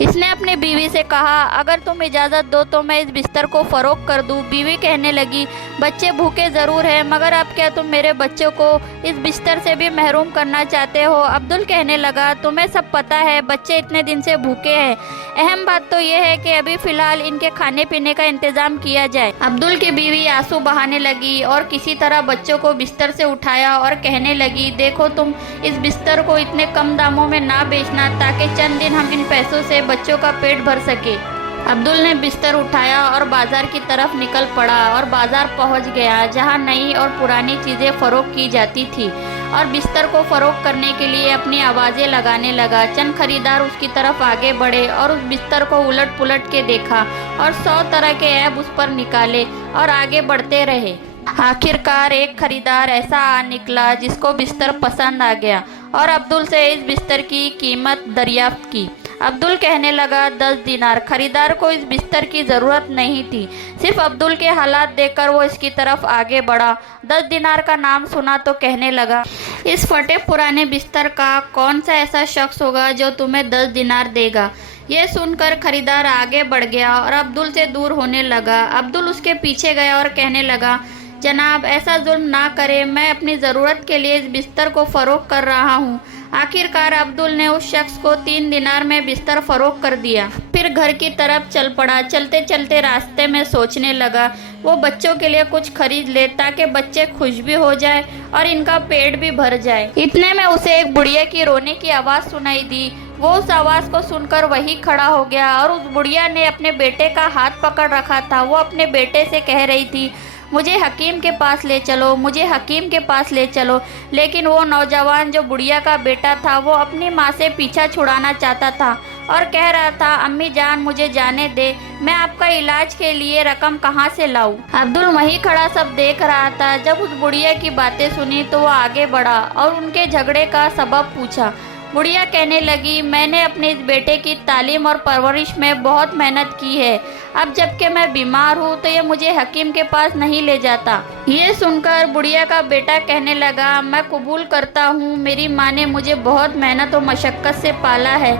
اس نے اپنی بیوی سے کہا اگر تم اجازت دو تو میں اس بستر کو فروخت کر دوں۔ بیوی کہنے لگی بچے بھوکے ضرور ہیں مگر اب کیا تم میرے بچوں کو اس بستر سے بھی محروم کرنا چاہتے ہو؟ عبدل کہنے لگا تمہیں سب پتہ ہے بچے اتنے دن سے بھوکے ہیں، اہم بات تو یہ ہے کہ ابھی فی الحال ان کے کھانے پینے کا انتظام کیا جائے۔ عبدل کی بیوی آنسو بہانے لگی اور کسی طرح بچوں کو بستر سے اٹھایا اور کہنے لگی دیکھو تم اس بستر کو اتنے کم داموں میں نہ بیچنا تاکہ چند دن ہم ان پیسوں سے بچوں کا پیٹ بھر سکے۔ عبدل نے بستر اٹھایا اور بازار کی طرف نکل پڑا اور بازار پہنچ گیا جہاں نئی اور پرانی چیزیں فروخت کی جاتی تھی اور بستر کو فروخت کرنے کے لیے اپنی آوازیں لگانے لگا۔ چند خریدار اس کی طرف آگے بڑھے اور اس بستر کو الٹ پلٹ کے دیکھا اور 100 طرح کے عیب اس پر نکالے اور آگے بڑھتے رہے۔ آخر کار ایک خریدار ایسا آ نکلا جس کو بستر پسند آ گیا اور عبدل سے اس بستر کی قیمت دریافت کی۔ عبدل کہنے لگا 10 دینار۔ خریدار کو اس بستر کی ضرورت نہیں تھی، صرف عبدل کے حالات دیکھ کر وہ اس کی طرف آگے بڑھا۔ 10 دینار کا نام سنا تو کہنے لگا اس پھٹے پرانے بستر کا کون سا ایسا شخص ہوگا جو تمہیں 10 دینار دے گا؟ یہ سن کر خریدار آگے بڑھ گیا اور عبدل سے دور ہونے لگا۔ عبدل اس کے پیچھے گیا اور کہنے لگا جناب ایسا ظلم نہ کرے، میں اپنی ضرورت کے لیے اس بستر کو فروخت کر رہا ہوں۔ آخر کار عبدل نے اس شخص کو 3 دینار میں بستر فروخت کر دیا۔ پھر گھر کی طرف چل پڑا۔ چلتے چلتے راستے میں سوچنے لگا وہ بچوں کے لیے کچھ خرید لے تاکہ بچے خوش بھی ہو جائے اور ان کا پیٹ بھی بھر جائے۔ اتنے میں اسے ایک بڑھیا کی رونے کی آواز سنائی دی۔ وہ اس آواز کو سن کر وہیں کھڑا ہو گیا اور اس بڑھیا نے اپنے بیٹے کا ہاتھ پکڑ رکھا تھا۔ وہ اپنے بیٹے سے کہہ رہی تھی مجھے حکیم کے پاس لے چلو، مجھے حکیم کے پاس لے چلو، لیکن وہ نوجوان جو بڑھیا کا بیٹا تھا وہ اپنی ماں سے پیچھا چھڑانا چاہتا تھا اور کہہ رہا تھا امی جان مجھے جانے دے، میں آپ کا علاج کے لیے رقم کہاں سے لاؤں؟ عبدل وہیں کھڑا سب دیکھ رہا تھا۔ جب اس بڑھیا کی باتیں سنی تو وہ آگے بڑھا اور ان کے جھگڑے کا سبب پوچھا۔ بڑھیا کہنے لگی میں نے اپنے اس بیٹے کی تعلیم اور پرورش میں بہت محنت کی ہے، اب جب کہ میں بیمار ہوں تو یہ مجھے حکیم کے پاس نہیں لے جاتا۔ یہ سن کر بڑھیا کا بیٹا کہنے لگا میں قبول کرتا ہوں میری ماں نے مجھے بہت محنت و مشقت سے پالا ہے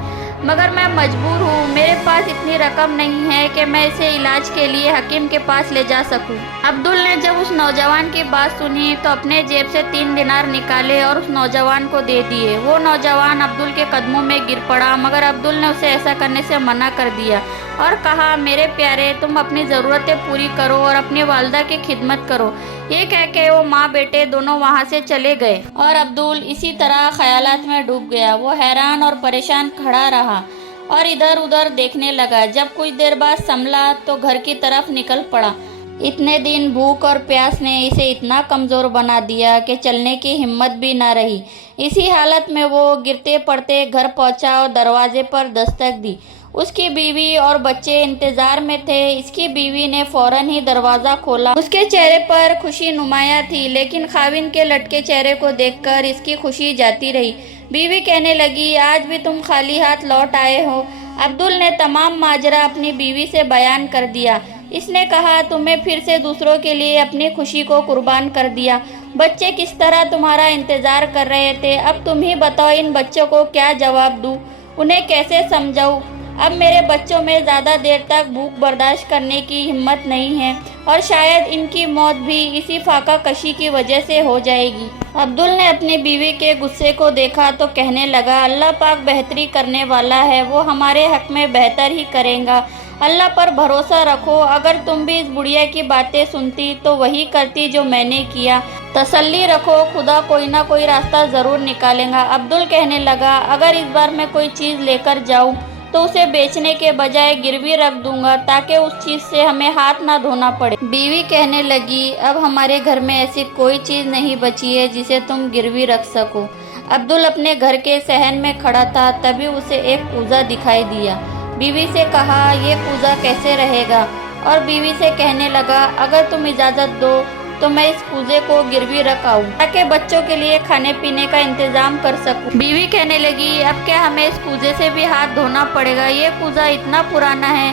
مگر میں مجبور ہوں، میرے پاس اتنی رقم نہیں ہے کہ میں اسے علاج کے لیے حکیم کے پاس لے جا سکوں۔ عبدل نے جب اس نوجوان کی بات سنی تو اپنے جیب سے 3 دینار نکالے اور اس نوجوان کو دے دیے۔ وہ نوجوان عبدل کے قدموں میں گر پڑا مگر عبدل نے اسے ایسا کرنے سے منع کر دیا اور کہا میرے پیارے تم اپنی ضرورتیں پوری کرو اور اپنی والدہ کی خدمت کرو۔ یہ کہہ کے وہ ماں بیٹے دونوں وہاں سے چلے گئے اور عبدل اسی طرح خیالات میں ڈوب گیا۔ وہ حیران اور پریشان کھڑا رہا اور ادھر ادھر دیکھنے لگا۔ جب کچھ دیر بعد سنبھلا تو گھر کی طرف نکل پڑا۔ اتنے دن بھوک اور پیاس نے اسے اتنا کمزور بنا دیا کہ چلنے کی ہمت بھی نہ رہی۔ اسی حالت میں وہ گرتے پڑتے گھر پہنچا اور دروازے پر دستک دی۔ اس کی بیوی اور بچے انتظار میں تھے۔ اس کی بیوی نے فوراً ہی دروازہ کھولا۔ اس کے چہرے پر خوشی نمایاں تھی لیکن خاوند کے لٹکے چہرے کو دیکھ کر اس کی خوشی جاتی رہی۔ بیوی کہنے لگی آج بھی تم خالی ہاتھ لوٹ آئے ہو؟ عبدل نے تمام ماجرا اپنی بیوی سے بیان کر دیا۔ اس نے کہا تمہیں پھر سے دوسروں کے لیے اپنی خوشی کو قربان کر دیا، بچے کس طرح تمہارا انتظار کر رہے تھے، اب تم ہی بتاؤ ان بچوں کو کیا جواب دوں، انہیں کیسے سمجھاؤں؟ اب میرے بچوں میں زیادہ دیر تک بھوک برداشت کرنے کی ہمت نہیں ہے اور شاید ان کی موت بھی اسی فاقہ کشی کی وجہ سے ہو جائے گی۔ عبدل نے اپنی بیوی کے غصے کو دیکھا تو کہنے لگا اللہ پاک بہتری کرنے والا ہے، وہ ہمارے حق میں بہتر ہی کرے گا، اللہ پر بھروسہ رکھو۔ اگر تم بھی اس بڑھیا کی باتیں سنتی تو وہی کرتی جو میں نے کیا، تسلی رکھو خدا کوئی نہ کوئی راستہ ضرور نکالے گا۔ عبدل کہنے لگا اگر اس بار میں کوئی چیز لے کر جاؤں تو اسے بیچنے کے بجائے گروی رکھ دوں گا تاکہ اس چیز سے ہمیں ہاتھ نہ دھونا پڑے۔ بیوی کہنے لگی اب ہمارے گھر میں ایسی کوئی چیز نہیں بچی ہے جسے تم گروی رکھ سکو۔ عبدل اپنے گھر کے صحن میں کھڑا تھا، تبھی اسے ایک کوزہ دکھائی دیا۔ بیوی سے کہا یہ کوزہ کیسے رہے گا؟ اور بیوی سے کہنے لگا اگر تم اجازت دو تو میں اس کوزے کو گروی رکھ آؤں تاکہ بچوں کے لیے کھانے پینے کا انتظام کر سکوں۔ بیوی کہنے لگی اب کیا ہمیں اس کوزے سے بھی ہاتھ دھونا پڑے گا؟ یہ کوزہ اتنا پرانا ہے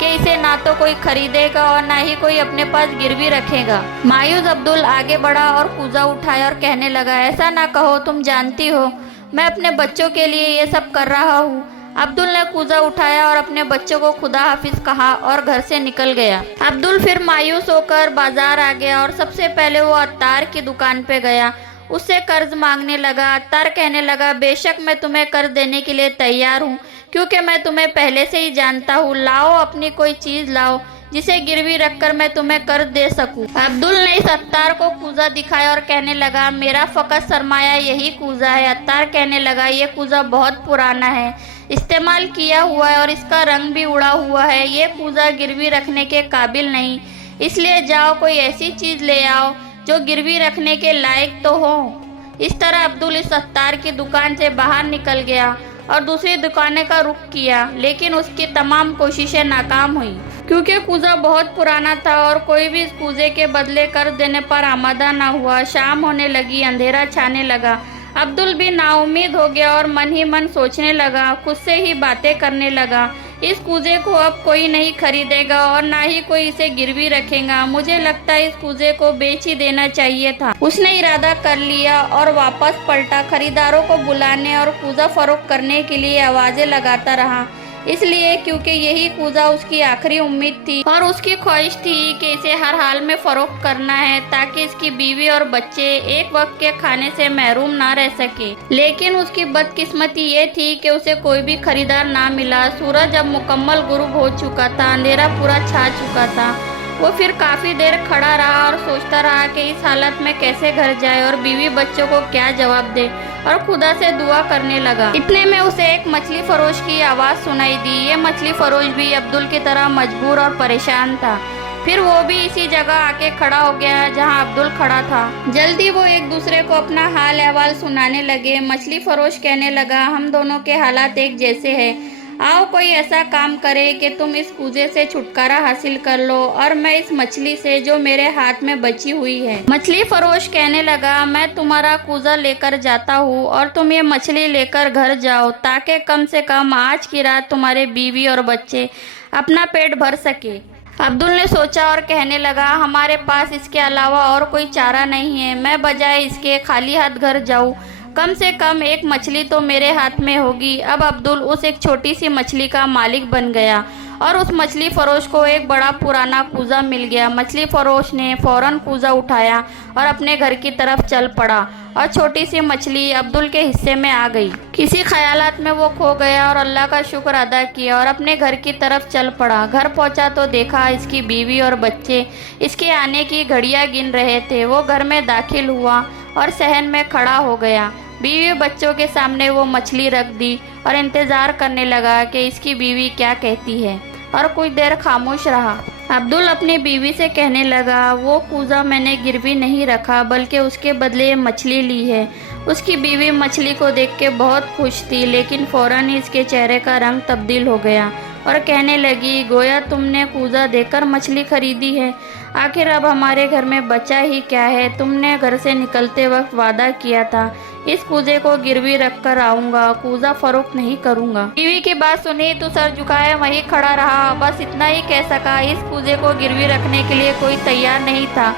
کہ اسے نہ تو کوئی خریدے گا اور نہ ہی کوئی اپنے پاس گروی رکھے گا۔ مایوس عبدل آگے بڑھا اور کوزہ اٹھایا اور کہنے لگا ایسا نہ کہو، تم جانتی ہو میں اپنے بچوں کے لیے یہ سب کر رہا ہوں، عبدل نے کوزہ اٹھایا اور اپنے بچوں کو خدا حافظ کہا اور گھر سے نکل گیا۔ عبدل پھر مایوس ہو کر بازار آ گیا اور سب سے پہلے وہ عطار کی دکان پہ گیا، اس سے قرض مانگنے لگا۔ عطار کہنے لگا، بے شک میں تمہیں قرض دینے کے لیے تیار ہوں، کیونکہ میں تمہیں پہلے سے ہی جانتا ہوں۔ لاؤ اپنی کوئی چیز لاؤ جسے گروی رکھ کر میں تمہیں قرض دے سکوں۔ عبدل نے اس عطار کو کوزہ دکھایا اور کہنے لگا، میرا فقط سرمایہ یہی کوزہ ہے۔ عطار کہنے لگا، یہ کوزہ بہت پرانا ہے، استعمال کیا ہوا ہے اور اس کا رنگ بھی اڑا ہوا ہے، یہ کوزہ گروی رکھنے کے قابل نہیں، اس لیے جاؤ کوئی ایسی چیز لے آؤ جو گروی رکھنے کے لائق تو ہو۔ اس طرح عبدل اس عطار کی دکان سے باہر نکل گیا اور دوسری دکانیں کا رخ کیا، لیکن اس کی تمام کوششیں ناکام ہوئیں، کیونکہ کوزہ بہت پرانا تھا اور کوئی بھی اس کوزے کے بدلے قرض دینے پر آمادہ نہ ہوا۔ شام ہونے لگی، اندھیرا چھانے لگا، عبدل بھی نا امید ہو گیا اور من ہی من سوچنے لگا، خود سے ہی باتیں کرنے لگا، اس کوزے کو اب کوئی نہیں خریدے گا اور نہ ہی کوئی اسے گروی رکھے گا، مجھے لگتا ہے اس کوزے کو بیچ ہی دینا چاہیے تھا۔ اس نے ارادہ کر لیا اور واپس پلٹا، خریداروں کو بلانے اور کوزہ فروخت کرنے کے لیے آوازیں لگاتا رہا، اس لیے کیونکہ یہی کوزہ اس کی آخری امید تھی اور اس کی خواہش تھی کہ اسے ہر حال میں فروخت کرنا ہے تاکہ اس کی بیوی اور بچے ایک وقت کے کھانے سے محروم نہ رہ سکے۔ لیکن اس کی بدقسمتی یہ تھی کہ اسے کوئی بھی خریدار نہ ملا۔ سورج اب مکمل غروب ہو چکا تھا، اندھیرا پورا چھا چکا تھا۔ وہ پھر کافی دیر کھڑا رہا اور سوچتا رہا کہ اس حالت میں کیسے گھر جائے اور بیوی بچوں کو کیا جواب دے، اور خدا سے دعا کرنے لگا۔ اتنے میں اسے ایک مچھلی فروش کی آواز سنائی دی۔ یہ مچھلی فروش بھی عبدل کی طرح مجبور اور پریشان تھا۔ پھر وہ بھی اسی جگہ آ کے کھڑا ہو گیا جہاں عبدل کھڑا تھا۔ جلدی وہ ایک دوسرے کو اپنا حال احوال سنانے لگے۔ مچھلی فروش کہنے لگا، ہم دونوں کے حالات ایک جیسے ہیں، آؤ کوئی ایسا کام کرے کہ تم اس کوزے سے چھٹکارا حاصل کر لو اور میں اس مچھلی سے جو میرے ہاتھ میں بچی ہوئی ہے۔ مچھلی فروش کہنے لگا، میں تمہارا کوزہ لے کر جاتا ہوں اور تم یہ مچھلی لے کر گھر جاؤ تاکہ کم سے کم آج کی رات تمہارے بیوی اور بچے اپنا پیٹ بھر سکے۔ عبدل نے سوچا اور کہنے لگا، ہمارے پاس اس کے علاوہ اور کوئی چارہ نہیں ہے، میں بجائے اس کے خالی ہاتھ گھر جاؤں، کم سے کم ایک مچھلی تو میرے ہاتھ میں ہوگی۔ اب عبدل اس ایک چھوٹی سی مچھلی کا مالک بن گیا اور اس مچھلی فروش کو ایک بڑا پرانا کوزہ مل گیا۔ مچھلی فروش نے فوراً کوزہ اٹھایا اور اپنے گھر کی طرف چل پڑا اور چھوٹی سی مچھلی عبدل کے حصے میں آ گئی۔ کسی خیالات میں وہ کھو گیا اور اللہ کا شکر ادا کیا اور اپنے گھر کی طرف چل پڑا۔ گھر پہنچا تو دیکھا اس کی بیوی اور بچے اس کے آنے کی گھڑیاں گن رہے تھے۔ وہ گھر میں داخل ہوا اور صحن میں کھڑا ہو گیا۔ بیوی بچوں کے سامنے وہ مچھلی رکھ دی اور انتظار کرنے لگا کہ اس کی بیوی کیا کہتی ہے، اور کچھ دیر خاموش رہا۔ عبدل اپنی بیوی سے کہنے لگا، وہ کوزہ میں نے گروی نہیں رکھا بلکہ اس کے بدلے یہ مچھلی لی ہے۔ اس کی بیوی مچھلی کو دیکھ کے بہت خوش تھی، لیکن فوراً ہی اس کے چہرے کا رنگ تبدیل ہو گیا اور کہنے لگی، گویا تم نے کوزہ دے کر مچھلی خریدی ہے۔ آخر اب ہمارے گھر میں بچا ہی کیا ہے؟ تم نے گھر سے نکلتے وقت وعدہ کیا تھا، اس کوزے کو گروی رکھ کر آؤں گا، کوزہ فروخت نہیں کروں گا۔ بیوی کی بات سنی تو سر جھکائے وہیں کھڑا رہا، بس اتنا ہی کہہ سکا، اس کوزے کو گروی رکھنے کے لیے کوئی تیار نہیں تھا،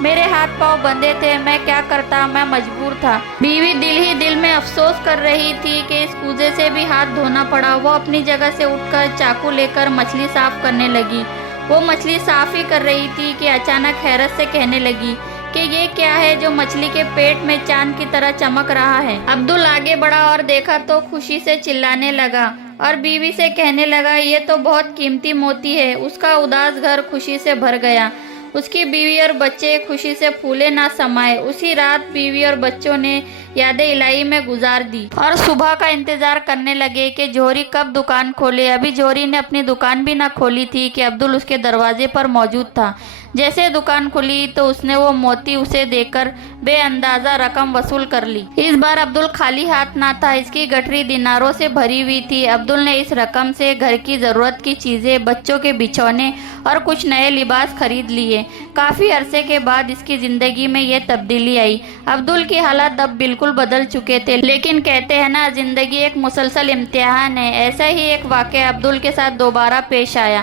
میرے ہاتھ پاؤں بندھے تھے، میں کیا کرتا، میں مجبور تھا۔ بیوی دل ہی دل میں افسوس کر رہی تھی کہ اس کوزے سے بھی ہاتھ دھونا پڑا۔ وہ اپنی جگہ سے اٹھ کر چاقو لے کر مچھلی صاف کرنے لگی۔ وہ مچھلی صاف ہی کر رہی تھی کہ اچانک حیرت سے کہنے لگی کہ یہ کیا ہے جو مچھلی کے پیٹ میں چاند کی طرح چمک رہا ہے۔ عبدل آگے بڑھا اور دیکھا تو خوشی سے چلانے لگا اور بیوی سے کہنے لگا، یہ تو بہت قیمتی موتی ہے۔ اس کا اداس گھر خوشی سے بھر گیا، اس کی بیوی اور بچے خوشی سے پھولے نہ سمائے۔ اسی رات بیوی اور بچوں نے یاد الہی میں گزار دی اور صبح کا انتظار کرنے لگے کہ جوہری کب دکان کھولے۔ ابھی جوہری نے اپنی دکان بھی نہ کھولی تھی کہ عبدل اس کے دروازے پر موجود تھا۔ جیسے دکان کھلی تو اس نے وہ موتی اسے دے کر بے اندازہ رقم وصول کر لی۔ اس بار عبدل خالی ہاتھ نہ تھا، اس کی گٹھری دیناروں سے بھری ہوئی تھی۔ عبدل نے اس رقم سے گھر کی ضرورت کی چیزیں، بچوں کے بچھونے اور کچھ نئے لباس خرید لیے۔ کافی عرصے کے بعد اس کی زندگی میں یہ تبدیلی آئی۔ عبدل کی حالات اب بالکل بدل چکے تھے، لیکن کہتے ہیں نا، زندگی ایک مسلسل امتحان ہے۔ ایسا ہی ایک واقعہ عبدل کے ساتھ دوبارہ پیش آیا۔